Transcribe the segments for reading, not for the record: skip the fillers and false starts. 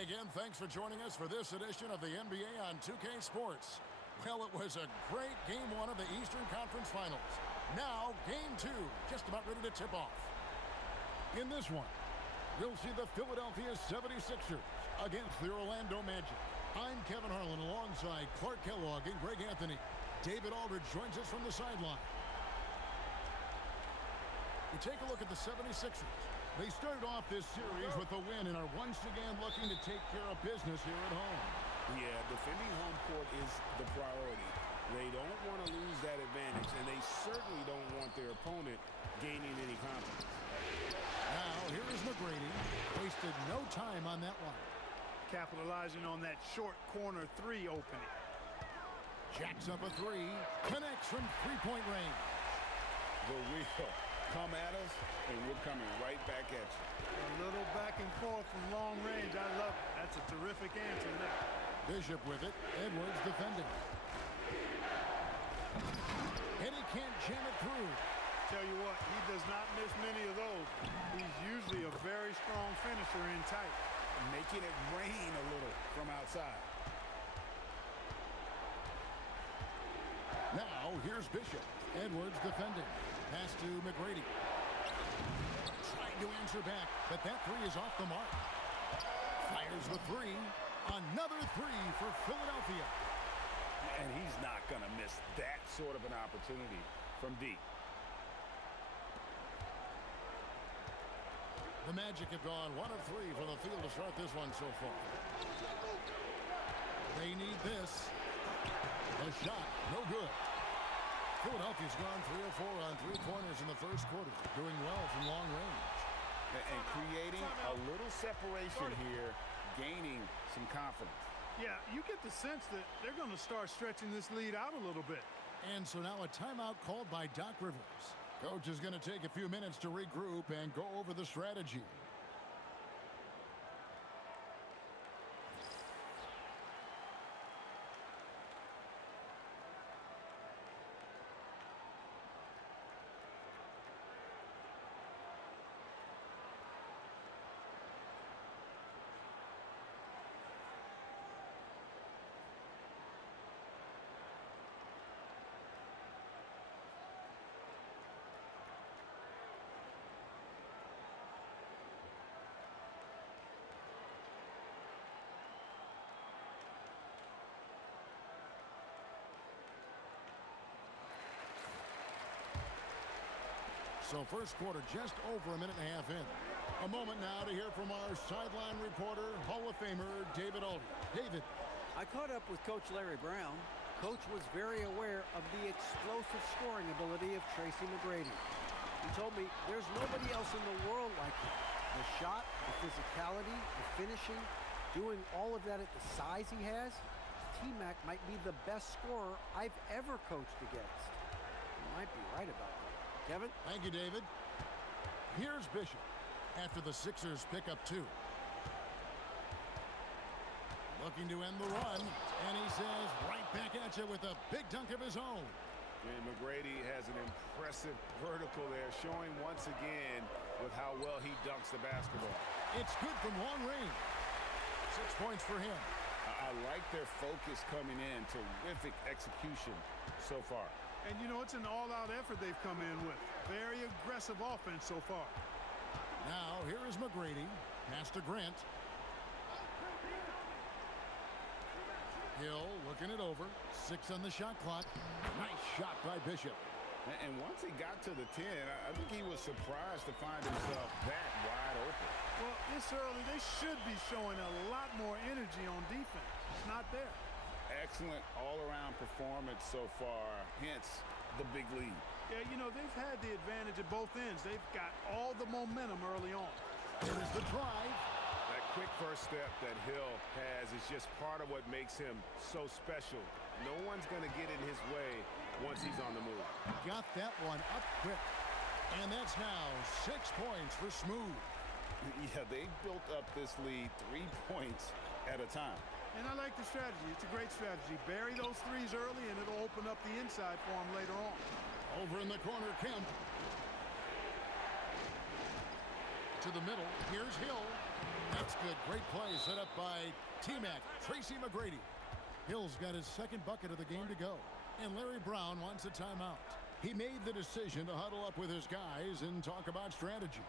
Hey again, thanks for joining us for this edition of the NBA on 2K Sports. Well, it was a great Game 1 of the Eastern Conference Finals. Now, Game 2, just about ready to tip off. In this one, we'll see the Philadelphia 76ers against the Orlando Magic. I'm Kevin Harlan alongside Clark Kellogg and Greg Anthony. David Aldridge joins us from the sideline. We take a look at the 76ers. They started off this series with a win and are once again looking to take care of business here at home. Yeah, defending home court is the priority. They don't want to lose that advantage, and they certainly don't want their opponent gaining any confidence. Now, here is McGrady. Wasted no time on that one. Capitalizing on that short corner three opening. Jacks up a three. Connects from three-point range. The wheel. Come at us, and we're coming right back at you. A little back and forth from long range. I love it. That's a terrific answer there. Bishop with it. Edwards defending. And he can't jam it through. Tell you what, he does not miss many of those. He's usually a very strong finisher in tight. Making it rain a little from outside. Now, here's Bishop. Edwards defending. Pass to McGrady. Trying to answer back, but that three is off the mark. Fires the three. Another three for Philadelphia. And he's not going to miss that sort of an opportunity from deep. The Magic have gone 1 of 3 from the field to start this one so far. They need this. The shot, no good. Philadelphia's gone 3 of 4 on three-pointers in the first quarter, doing well from long range. And creating a little separation here, gaining some confidence. Yeah, you get the sense that they're going to start stretching this lead out a little bit. And so now a timeout called by Doc Rivers. Coach is going to take a few minutes to regroup and go over the strategy. So first quarter just over a minute and a half in. A moment now to hear from our sideline reporter, Hall of Famer David Aldridge. David. I caught up with Coach Larry Brown. Coach was very aware of the explosive scoring ability of Tracy McGrady. He told me there's nobody else in the world like him. The shot, the physicality, the finishing, doing all of that at the size he has, T-Mac might be the best scorer I've ever coached against. You might be right about that. Kevin? Thank you, David. Here's Bishop after the Sixers pick up 2. Looking to end the run, and he says right back at you with a big dunk of his own. And McGrady has an impressive vertical there, showing once again with how well he dunks the basketball. It's good from long range. 6 points for him. I like their focus coming in. Terrific execution so far. And, you know, it's an all-out effort they've come in with. Very aggressive offense so far. Now, here is McGrady. Pass to Grant. Hill looking it over. 6 on the shot clock. Nice shot by Bishop. And once he got to the 10, I think he was surprised to find himself that wide open. Well, this early, they should be showing a lot more energy on defense. It's not there. Excellent all-around performance so far, hence the big lead. Yeah, you know, they've had the advantage at both ends. They've got all the momentum early on. Here's the drive. That quick first step that Hill has is just part of what makes him so special. No one's going to get in his way once he's on the move. Got that one up quick. And that's now 6 points for Smooth. Yeah, they built up this lead 3 points at a time. And I like the strategy. It's a great strategy. Bury those threes early, and it'll open up the inside for him later on. Over in the corner, Kemp. To the middle. Here's Hill. That's good. Great play set up by T-Mac, Tracy McGrady. Hill's got his second bucket of the game to go. And Larry Brown wants a timeout. He made the decision to huddle up with his guys and talk about strategy.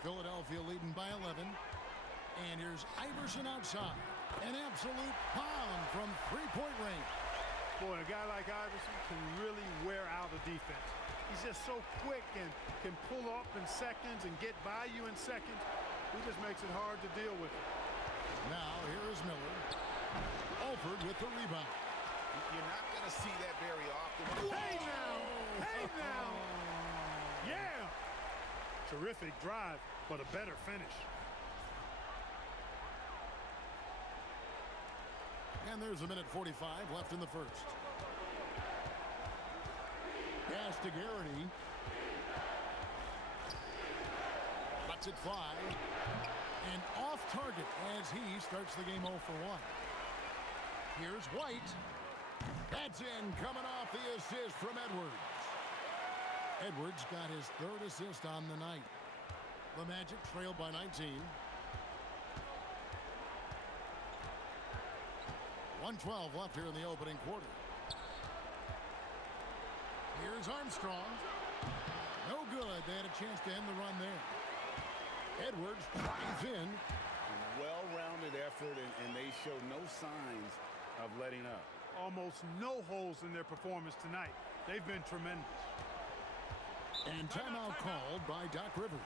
Philadelphia leading by 11. And here's Iverson outside. An absolute bomb from three-point range. Boy, a guy like Iverson can really wear out a defense. He's just so quick and can pull up in seconds and get by you in seconds. He just makes it hard to deal with him. Now here is Miller. Alford with the rebound. You're not going to see that very often. Hey now! Hey now! Yeah! Terrific drive, but a better finish. And there's a minute 45 left in the first. Pass to Garrity. Lets it fly. And off target as he starts the game 0 for 1. Here's White. That's in, coming off the assist from Edwards. Edwards got his third assist on the night. The Magic trailed by 19. 1:12 left here in the opening quarter. Here's Armstrong. No good. They had a chance to end the run there. Edwards drives in. Well-rounded effort, and they show no signs of letting up. Almost no holes in their performance tonight. They've been tremendous. And timeout called by Doc Rivers.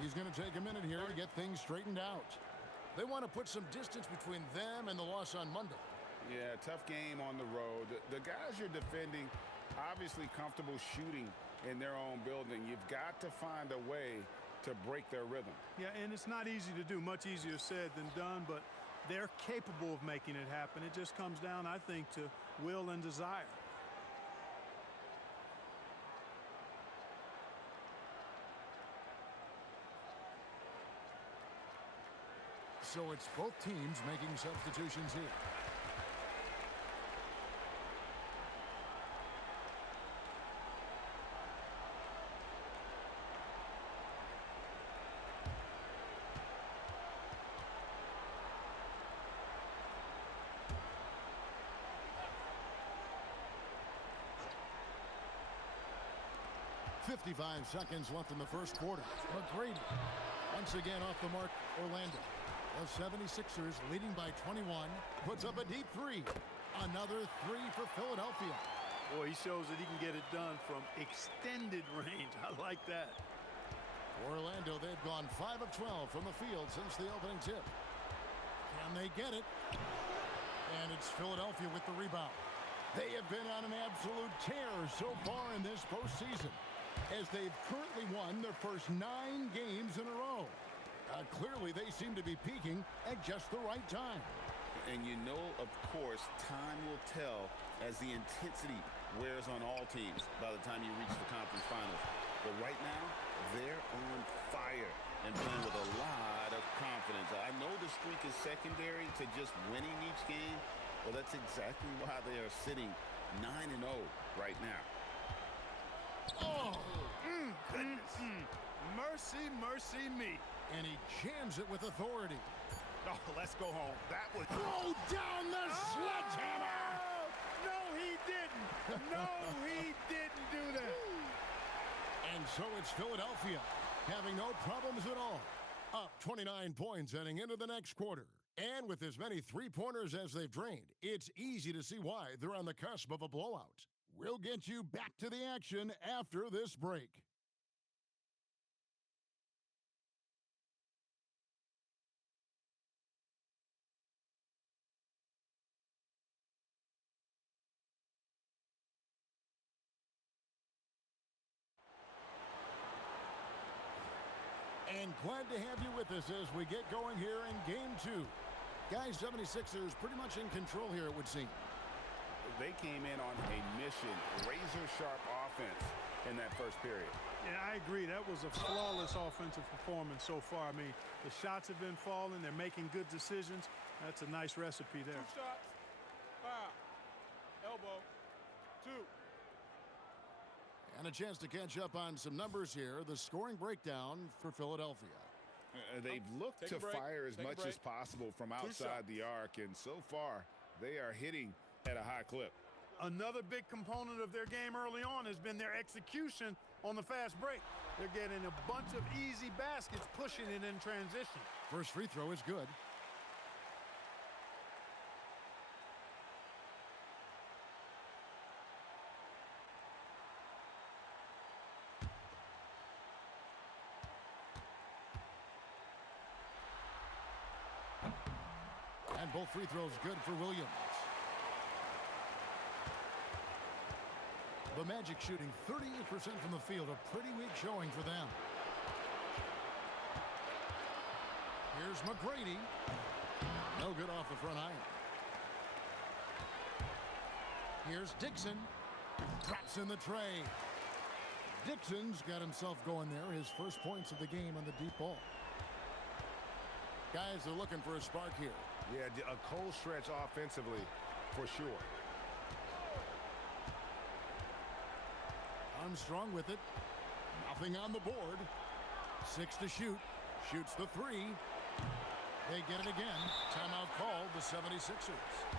He's going to take a minute here to get things straightened out. They want to put some distance between them and the loss on Monday. Yeah, tough game on the road. The guys you're defending, obviously comfortable shooting in their own building. You've got to find a way to break their rhythm. Yeah, and it's not easy to do. Much easier said than done, but they're capable of making it happen. It just comes down, I think, to will and desire. So it's both teams making substitutions here. .55 seconds left in the first quarter. McGrady once again off the mark. Orlando. The 76ers leading by 21. Puts up a deep three. Another three for Philadelphia. Boy, he shows that he can get it done from extended range. I like that. For Orlando, they've gone 5 of 12 from the field since the opening tip. Can they get it? And it's Philadelphia with the rebound. They have been on an absolute tear so far in this postseason, as they've currently won their first 9 games in a row. Clearly, they seem to be peaking at just the right time. And you know, of course, time will tell as the intensity wears on all teams by the time you reach the conference finals. But right now, they're on fire and playing with a lot of confidence. I know the streak is secondary to just winning each game, but that's exactly why they are sitting 9-0 right now. Oh, Goodness. Mercy, mercy me. and he jams it with authority. Oh, let's go home. That was... Throw down the sledgehammer! No, he didn't. No, he didn't do that. And so it's Philadelphia having no problems at all. Up 29 points heading into the next quarter. And with as many three-pointers as they've drained, it's easy to see why they're on the cusp of a blowout. We'll get you back to the action after this break. Glad to have you with us as we get going here in Game 2. Guys, 76ers pretty much in control here, it would seem. They came in on a mission, razor-sharp offense in that first period. Yeah, I agree. That was a flawless offensive performance so far. I mean, the shots have been falling. They're making good decisions. That's a nice recipe there. 2 shots. Foul. Elbow. 2. And a chance to catch up on some numbers here. The scoring breakdown for Philadelphia. They've looked Take a to break. fire as Take a much break. as possible from 2 outside shots. the arc, and so far, they are hitting at a high clip. Another big component of their game early on has been their execution on the fast break. They're getting a bunch of easy baskets, pushing it in transition. First free throw is good. And both free throws good for Williams. The Magic shooting 38% from the field, a pretty weak showing for them. Here's McGrady. No good off the front iron. Here's Dixon. Drops in the tray. Dixon's got himself going there. His first points of the game on the deep ball. Guys are looking for a spark here. Yeah, a cold stretch offensively, for sure. Armstrong with it. Nothing on the board. 6 to shoot. Shoots the 3. They get it again. Timeout called the 76ers.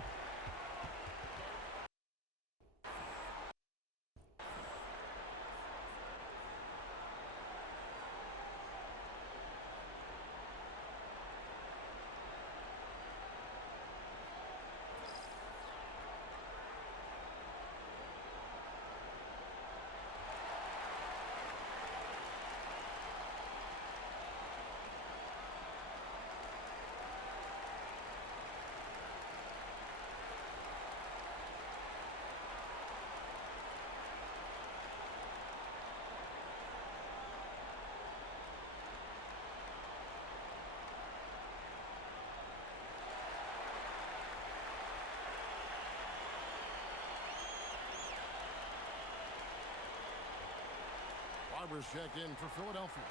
Barber's checked in for Philadelphia.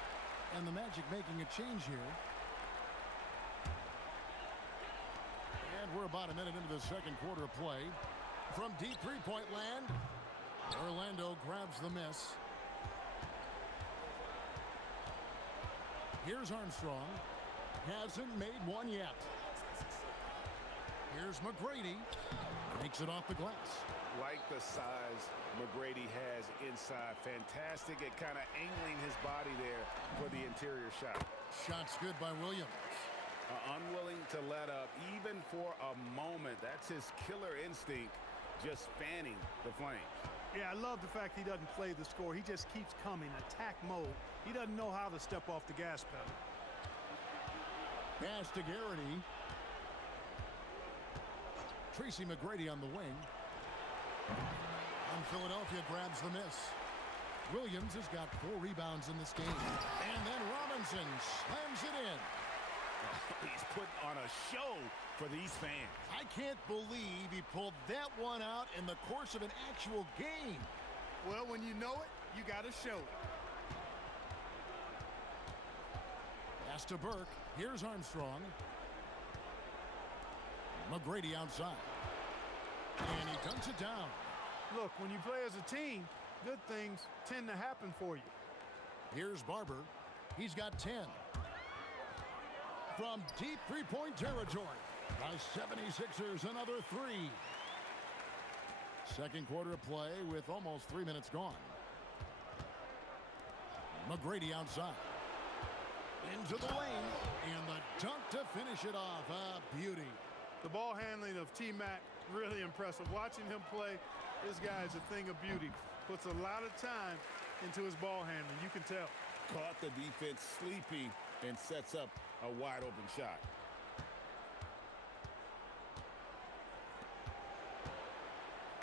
And the Magic making a change here. And we're about a minute into the second quarter of play. From deep three-point land, Orlando grabs the miss. Here's Armstrong. Hasn't made one yet. Here's McGrady. Makes it off the glass. Like the size McGrady has inside. Fantastic at kind of angling his body there for the interior shot. Shot's good by Williams. Unwilling to let up even for a moment. That's his killer instinct, just fanning the flames. Yeah, I love the fact he doesn't play the score. He just keeps coming, attack mode. He doesn't know how to step off the gas pedal. Pass to Garrity. Tracy McGrady on the wing. And Philadelphia grabs the miss. Williams has got 4 rebounds in this game. And then Robinson slams it in. He's putting on a show for these fans. I can't believe he pulled that one out in the course of an actual game. Well, when you know it, you got to show it. Pass to Burke. Here's Armstrong. McGrady outside. And he dunks it down. Look, when you play as a team, good things tend to happen for you. Here's Barber. He's got 10. From deep three-point territory, the 76ers another 3. Second quarter of play with almost 3 minutes gone. McGrady outside. Into the lane, and the dunk to finish it off. A beauty. The ball handling of T-Mac, really impressive. Watching him play, this guy's a thing of beauty. Puts a lot of time into his ball handling, you can tell. Caught the defense sleeping and sets up a wide open shot.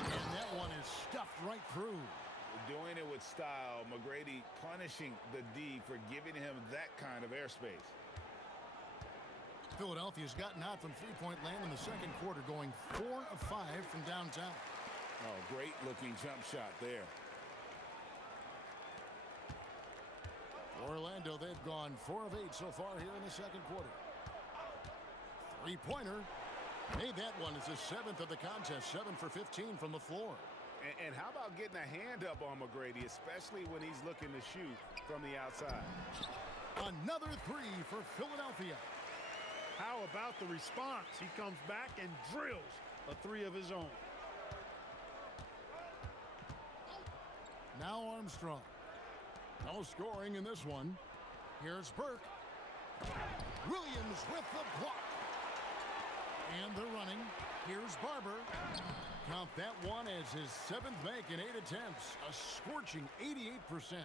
And that one is stuffed right through. doing it with style. McGrady punishing the D for giving him that kind of airspace. Philadelphia's gotten out from three-point land in the second quarter, going 4 of 5 from downtown. Oh, great-looking jump shot there. Orlando, they've gone 4 of 8 so far here in the second quarter. Three-pointer. Made that one as his 7th of the contest, 7 for 15 from the floor. And how about getting a hand up on McGrady, especially when he's looking to shoot from the outside? Another three for Philadelphia. How about the response? He comes back and drills a three of his own. Now Armstrong. No scoring in this one. Here's Burke. Williams with the block. And they're running. Here's Barber. Count that one as his 7th make in 8 attempts. A scorching 88%.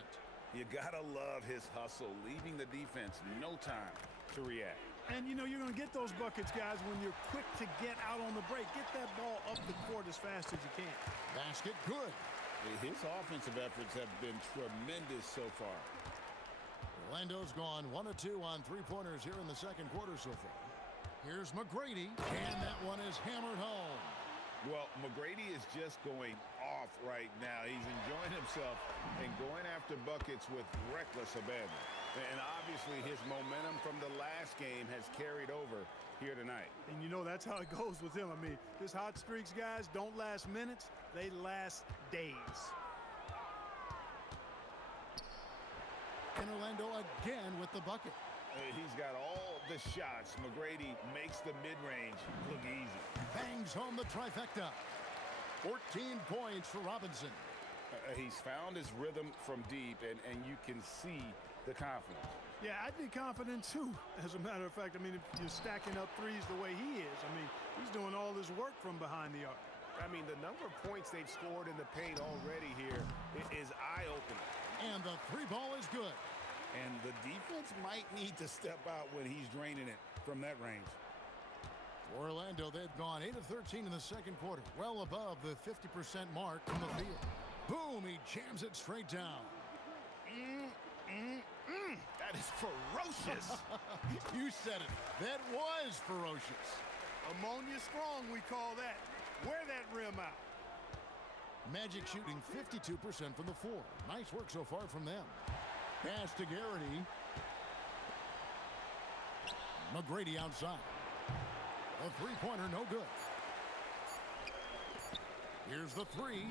You gotta love his hustle, leaving the defense no time to react. And you know you're going to get those buckets, guys, when you're quick to get out on the break. Get that ball up the court as fast as you can. Basket good. His offensive efforts have been tremendous so far. Orlando's gone 1 of 2 on three-pointers here in the second quarter so far. Here's McGrady, and that one is hammered home. Well, McGrady is just going off right now. He's enjoying himself and going after buckets with reckless abandon. And obviously his momentum from the last game has carried over here tonight. And you know that's how it goes with him. I mean, his hot streaks, guys, don't last minutes. They last days. And Orlando again with the bucket. He's got all the shots. McGrady makes the mid-range look easy. Bangs home the trifecta. 14 points for Robinson. He's found his rhythm from deep, and you can see the confidence. Yeah, I'd be confident too, as a matter of fact. I mean, if you're stacking up threes the way he is, I mean, he's doing all his work from behind the arc. I mean, the number of points they've scored in the paint already here is eye-opening. And the three ball is good. And the defense might need to step out when he's draining it from that range. For Orlando, they've gone 8 of 13 in the second quarter, well above the 50% mark from the field. Boom, he jams it straight down. That is ferocious. You said it. That was ferocious. Ammonia strong, we call that. Wear that rim out. Magic shooting 52% from the floor. Nice work so far from them. Pass to Garrity. McGrady outside. A three-pointer, no good. Here's the three.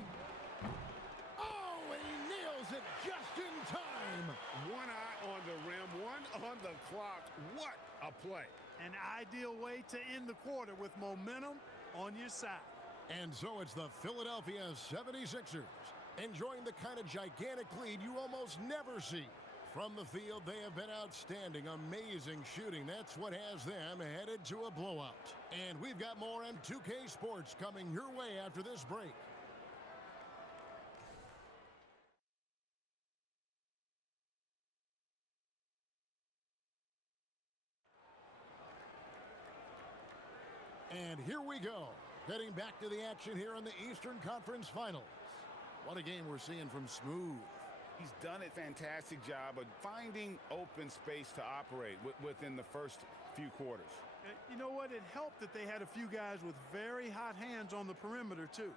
Oh, he nails it just in time. One eye on the rim, one on the clock. What a play. An ideal way to end the quarter with momentum on your side. And so it's the Philadelphia 76ers enjoying the kind of gigantic lead you almost never see. From the field, they have been outstanding, amazing shooting. That's what has them headed to a blowout. And we've got more M2K Sports coming your way after this break. And here we go, getting back to the action here in the Eastern Conference Finals. What a game we're seeing from Smooth. He's done a fantastic job of finding open space to operate within the first few quarters. You know what? It helped that they had a few guys with very hot hands on the perimeter, too.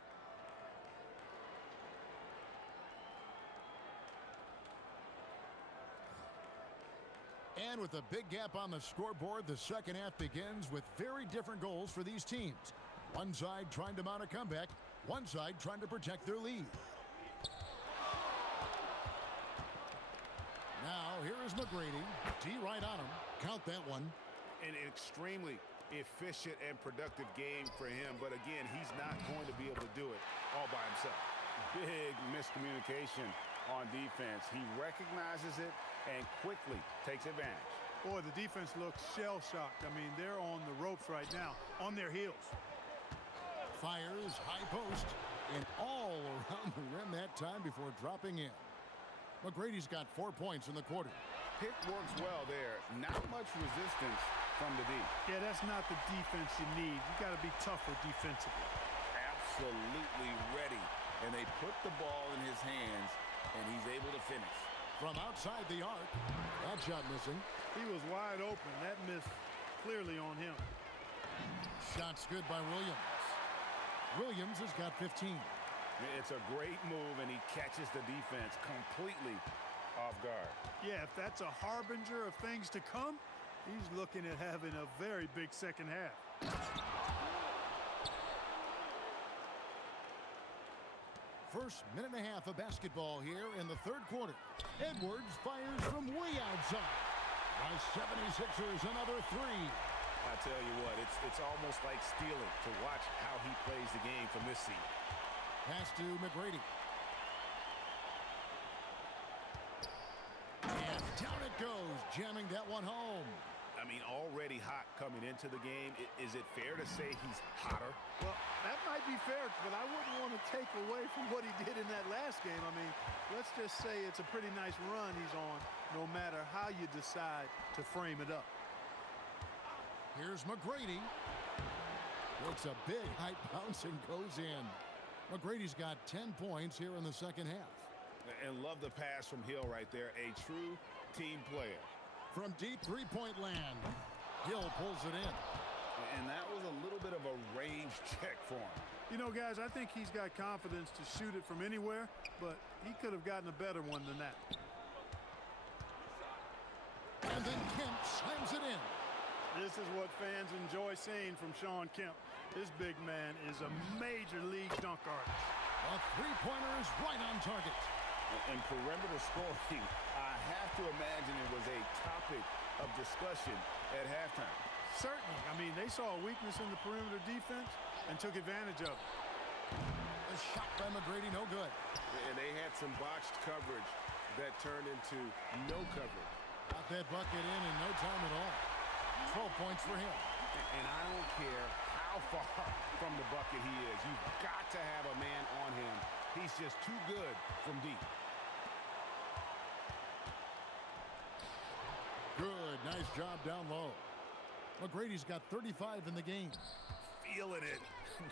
And with a big gap on the scoreboard, the second half begins with very different goals for these teams. One side trying to mount a comeback, one side trying to protect their lead. Now, here is McGrady. D right on him. Count that one. An extremely efficient and productive game for him, but again, he's not going to be able to do it all by himself. Big miscommunication on defense. He recognizes it and quickly takes advantage. Boy, the defense looks shell-shocked. I mean, they're on the ropes right now, on their heels. Fires, high post, and all around the rim that time before dropping in. McGrady's got 4 points in the quarter. Pick works well there. Not much resistance from the D. Yeah, that's not the defense you need. You got to be tougher defensively. Absolutely ready. And they put the ball in his hands and he's able to finish. From outside the arc, that shot missing. He was wide open. That missed clearly on him. Shot's good by Williams. Williams has got 15. It's a great move, and he catches the defense completely off guard. Yeah, if that's a harbinger of things to come, he's looking at having a very big second half. First minute and a half of basketball here in the third quarter. Edwards fires from way outside. By 76ers, another three. I tell you what, it's almost like stealing to watch how he plays the game from this seat. Pass to McGrady. And down it goes, jamming that one home. I mean, already hot coming into the game. Is it fair to say he's hotter? Well, that might be fair, but I wouldn't want to take away from what he did in that last game. I mean, let's just say it's a pretty nice run he's on, no matter how you decide to frame it up. Here's McGrady. It's a big high bounce and goes in. McGrady's got 10 points here in the second half. And love the pass from Hill right there. A true team player. From deep three-point land, Hill pulls it in. And that was a little bit of a range check for him. You know, guys, I think he's got confidence to shoot it from anywhere, but he could have gotten a better one than that. And then Kemp slams it in. This is what fans enjoy seeing from Shawn Kemp. This big man is a major league dunk artist. A three-pointer is right on target. And perimeter scoring, I have to imagine it was a topic of discussion at halftime. Certainly. I mean, they saw a weakness in the perimeter defense and took advantage of it. A shot by McGrady, no good. And they had some botched coverage that turned into no coverage. Got that bucket in no time at all. 12 points for him. And I don't care how far from the bucket he is. You've got to have a man on him. He's just too good from deep. Good, nice job down low. McGrady's got 35 in the game. Feeling it.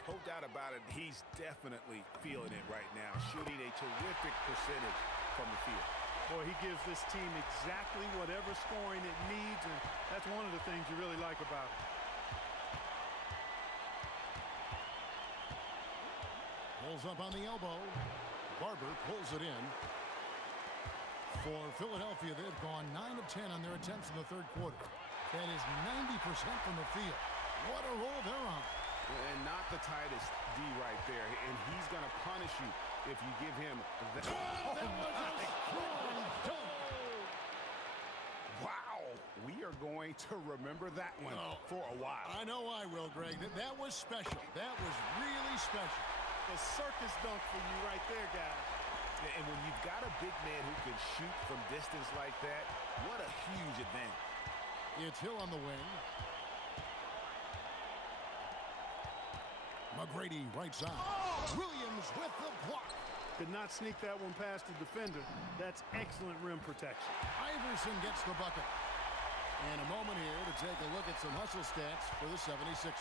No doubt about it. He's definitely feeling it right now. Shooting a terrific percentage from the field. Boy, he gives this team exactly whatever scoring it needs, and that's one of the things you really like about him. Pulls up on the elbow. Barber pulls it in. For Philadelphia, they've gone 9 of 10 on their attempts in the third quarter. That is 90% from the field. What a roll they're on. And not the tightest D right there. And he's going to punish you if you give him that. Oh, that was a strong dunk. Wow. We are going to remember that one for a while. I know I will, Greg. That was special. That was really special. A circus dunk for you right there, guys. And when you've got a big man who can shoot from distance like that, what a huge advantage. It's Hill on the wing. McGrady right side. Williams with the block. Could not sneak that one past the defender. That's excellent rim protection. Iverson gets the bucket. And a moment here to take a look at some hustle stats for the 76ers.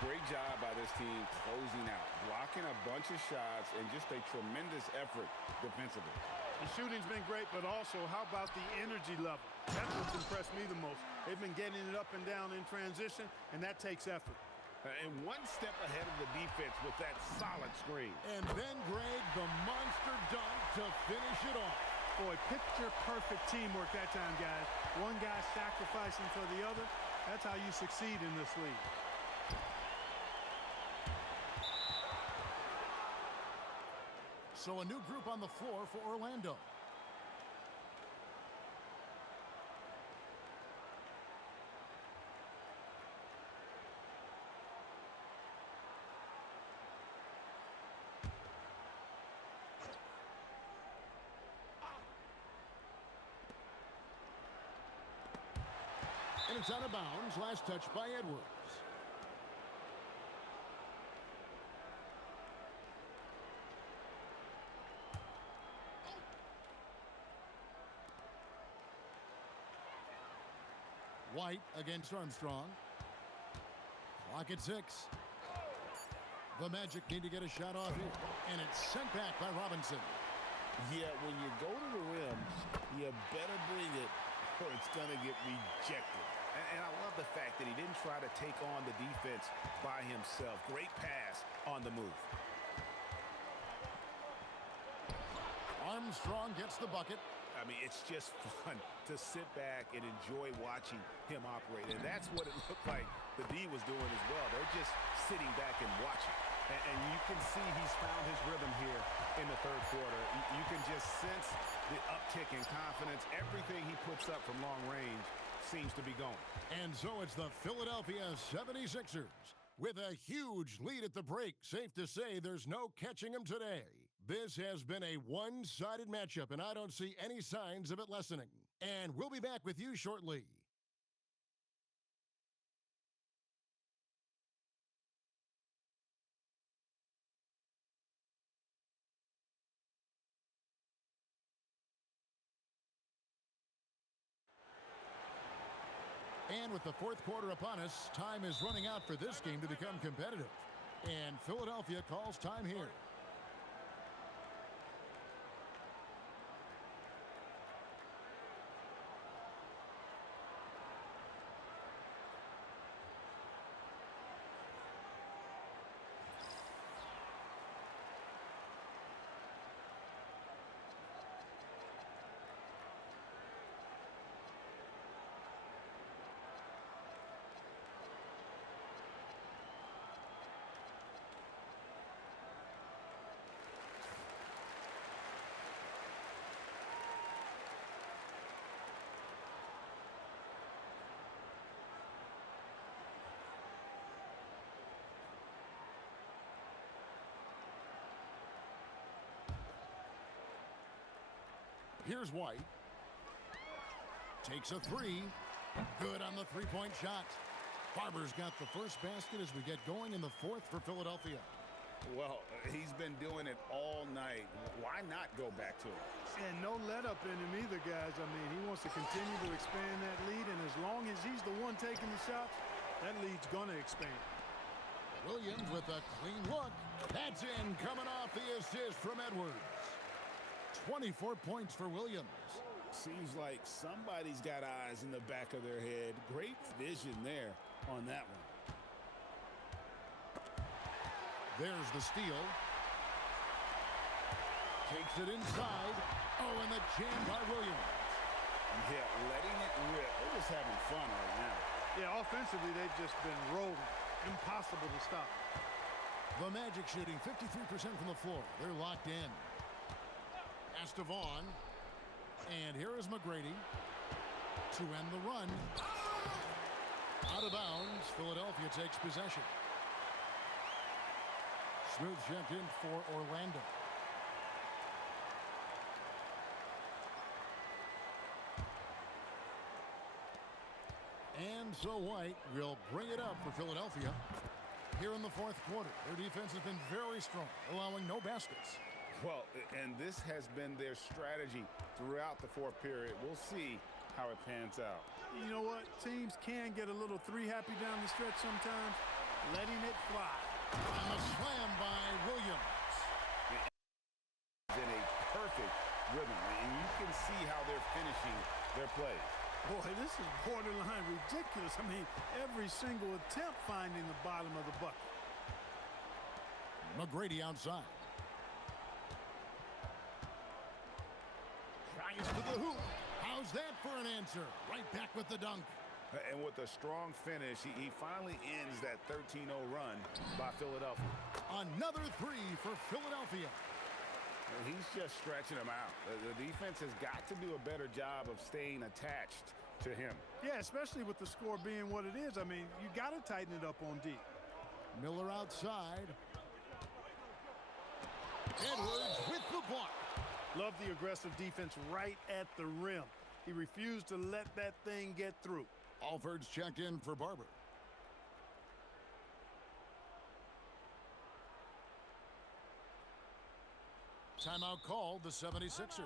Great job by this team closing out, blocking a bunch of shots, and just a tremendous effort defensively. The shooting's been great, but also, how about the energy level? That's what's impressed me the most. They've been getting it up and down in transition, and that takes effort. And one step ahead of the defense with that solid screen. And then, Greg, the monster dunk to finish it off. Boy, picture-perfect teamwork that time, guys. One guy sacrificing for the other. That's how you succeed in this league. So a new group on the floor for Orlando. And it's out of bounds. Last touch by Edwards. White against Armstrong. Clock at 6. The Magic need to get a shot off here. And it's sent back by Robinson. Yeah, when you go to the rim, you better bring it or it's going to get rejected. And I love the fact that he didn't try to take on the defense by himself. Great pass on the move. Armstrong gets the bucket. I mean, it's just fun to sit back and enjoy watching him operate. And that's what it looked like the D was doing as well. They're just sitting back and watching. And you can see he's found his rhythm here in the third quarter. You can just sense the uptick in confidence. Everything he puts up from long range seems to be going. And so it's the Philadelphia 76ers with a huge lead at the break. Safe to say there's no catching them today. This has been a one-sided matchup, and I don't see any signs of it lessening. And we'll be back with you shortly. And with the fourth quarter upon us, time is running out for this game to become competitive. And Philadelphia calls time here. Here's White. Takes a three. Good on the three-point shot. Barber's got the first basket as we get going in the fourth for Philadelphia. Well, he's been doing it all night. Why not go back to it? And no let up in him either, guys. I mean, he wants to continue to expand that lead, and as long as he's the one taking the shots, that lead's going to expand. Williams with a clean look. That's in, coming off the assist from Edwards. 24 points for Williams. Seems like somebody's got eyes in the back of their head. Great vision there on that one. There's the steal. Takes it inside. Oh, and the jam by Williams. Yeah, letting it rip. They're just having fun right now. Yeah, offensively, they've just been rolling. Impossible to stop. The Magic shooting 53% from the floor. They're locked in. Estevon. And here is McGrady to end the run. Out of bounds. Philadelphia takes possession. Smooth checked in for Orlando. And so White will bring it up for Philadelphia here in the fourth quarter. Their defense has been very strong, allowing no baskets. Well, and this has been their strategy throughout the fourth period. We'll see how it pans out. You know what? Teams can get a little three-happy down the stretch sometimes. Letting it fly. And the slam by Williams. In a perfect rhythm, and you can see how they're finishing their plays. Boy, this is borderline ridiculous. I mean, every single attempt finding the bottom of the bucket. McGrady outside. Tries to the hoop. How's that for an answer? Right back with the dunk. And with a strong finish, he finally ends that 13-0 run by Philadelphia. Another three for Philadelphia. He's just stretching them out. The defense has got to do a better job of staying attached to him. Yeah, especially with the score being what it is. I mean, you got to tighten it up on D. Miller outside. Edwards with the block. Love the aggressive defense right at the rim. He refused to let that thing get through. Alford's checked in for Barber. Timeout called the 76ers.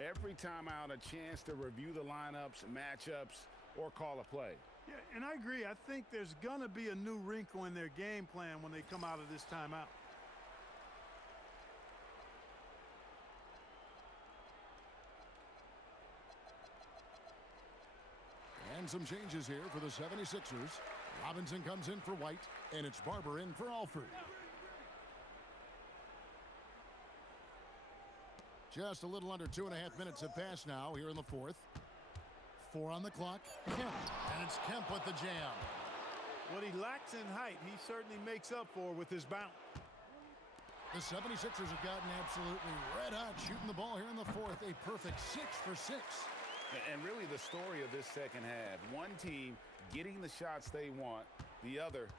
Every timeout, a chance to review the lineups, matchups, or call a play. Yeah, and I agree. I think there's going to be a new wrinkle in their game plan when they come out of this timeout. And some changes here for the 76ers. Robinson comes in for White, and it's Barber in for Alford. Just a little under 2.5 minutes have passed now here in the fourth. 4 on the clock. Kemp. And it's Kemp with the jam. What he lacks in height, he certainly makes up for with his bounce. The 76ers have gotten absolutely red hot shooting the ball here in the fourth. A perfect 6 for 6. And really the story of this second half. One team getting the shots they want, the other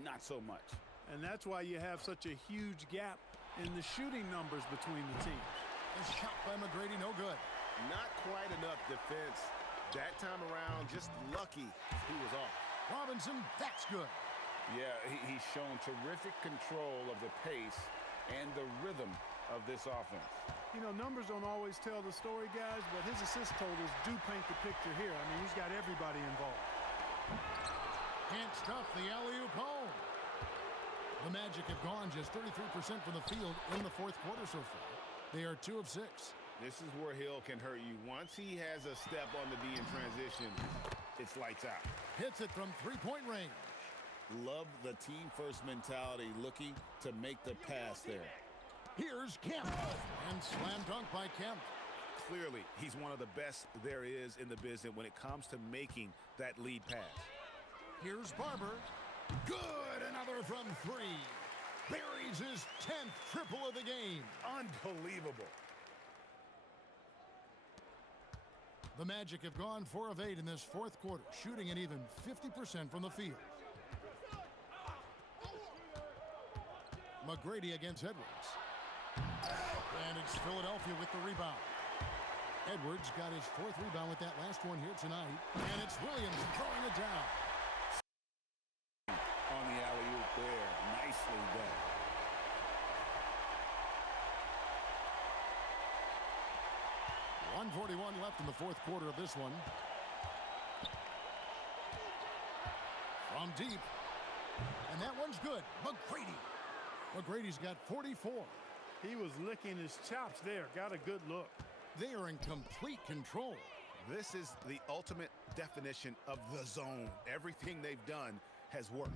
not so much. And that's why you have such a huge gap in the shooting numbers between the teams. A shot by McGrady, no good. Not quite enough defense. That time around, just lucky he was off. Robinson, that's good. Yeah, he's shown terrific control of the pace and the rhythm of this offense. You know, numbers don't always tell the story, guys, but his assist totals do paint the picture here. I mean, he's got everybody involved. Can't stuff the alley-oop home. The Magic have gone just 33% from the field in the fourth quarter so far. They are 2 of 6. This is where Hill can hurt you. Once he has a step on the D in transition, it's lights out. Hits it from 3-point range. Love the team-first mentality, looking to make the pass there. Here's Kemp. And slam dunk by Kemp. Clearly, he's one of the best there is in the business when it comes to making that lead pass. Here's Barber. Good, another from 3. Buries his 10th triple of the game. Unbelievable. The Magic have gone 4 of 8 in this fourth quarter, shooting an even 50% from the field. McGrady against Edwards. And it's Philadelphia with the rebound. Edwards got his 4th rebound with that last one here tonight. And it's Williams throwing it down. On the alley-oop there. Nicely done. .141 left in the fourth quarter of this one. From deep. And that one's good. McGrady. McGrady's got 44. He was licking his chops there. Got a good look. They are in complete control. This is the ultimate definition of the zone. Everything they've done has worked.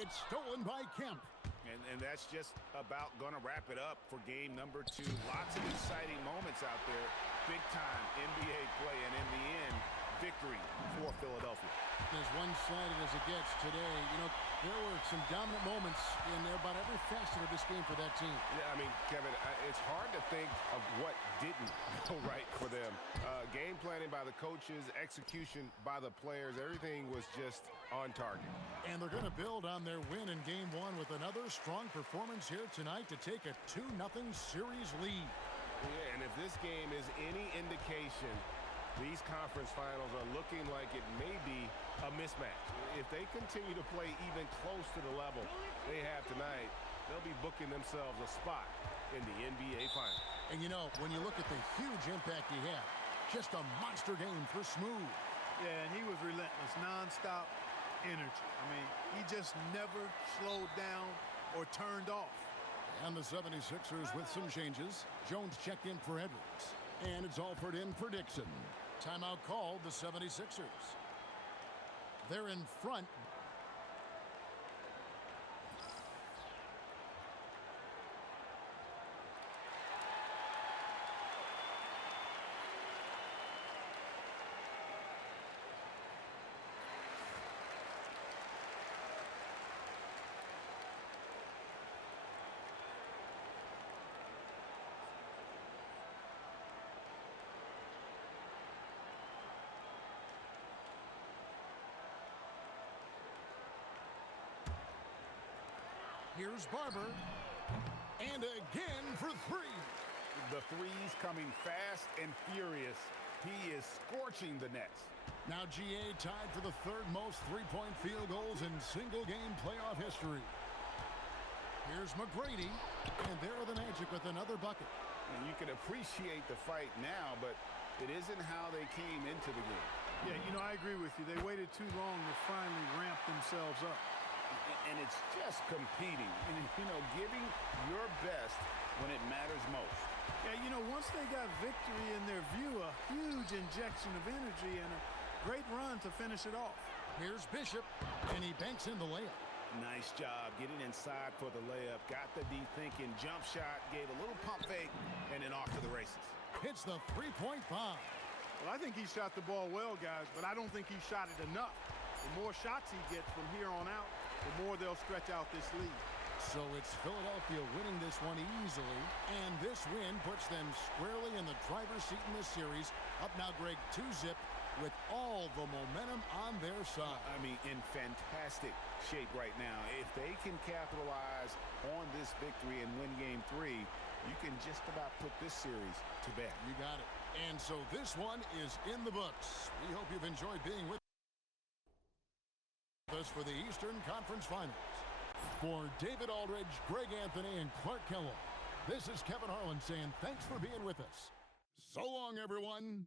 It's stolen by Kemp. And that's just about going to wrap it up for game number 2. Lots of exciting moments out there. Big-time NBA play, and in the end, victory for Philadelphia. As one-sided as it gets today, you know, there were some dominant moments in about every facet of this game for that team. Yeah, I mean, Kevin, it's hard to think of what didn't go right for them. Game planning by the coaches, execution by the players, everything was just on target. And they're going to build on their win in Game 1 with another strong performance here tonight to take a 2-0 series lead. Yeah, and if this game is any indication, these conference finals are looking like it may be a mismatch. If they continue to play even close to the level they have tonight, they'll be booking themselves a spot in the NBA Finals. And you know, when you look at the huge impact he had, just a monster game for Smooth. Yeah, and he was relentless, nonstop energy. I mean, he just never slowed down or turned off. And the 76ers with some changes. Jones checked in for Edwards. And it's Alford in for Dixon. Timeout called the 76ers. They're in front. Here's Barber. And again for 3. The threes coming fast and furious. He is scorching the nets. Now GA tied for the 3rd most three-point field goals in single-game playoff history. Here's McGrady. And there are the Magic with another bucket. And you can appreciate the fight now, but it isn't how they came into the game. Yeah, you know, I agree with you. They waited too long to finally ramp themselves up. And it's just competing and, you know, giving your best when it matters most. Yeah, you know, once they got victory in their view, a huge injection of energy and a Great run to finish it off. Here's Bishop, and he banks in the layup. Nice job getting inside for the layup. Got the D thinking. Jump shot, gave a little pump fake, and then off to the races. Hits the three-point bomb. Well, I think he shot the ball well, guys, but I don't think he shot it enough. The more shots he gets from here on out, the more they'll stretch out this lead. So it's Philadelphia winning this one easily, and this win puts them squarely in the driver's seat in this series. Up now, Greg, 2-zip with all the momentum on their side. I mean, in fantastic shape right now. If they can capitalize on this victory and win Game 3, you can just about put this series to bed. You got it. And so this one is in the books. We hope you've enjoyed being with us for the Eastern Conference Finals. For David Aldridge, Greg Anthony, and Clark Kellogg, this is Kevin Harlan saying thanks for being with us. So long, everyone.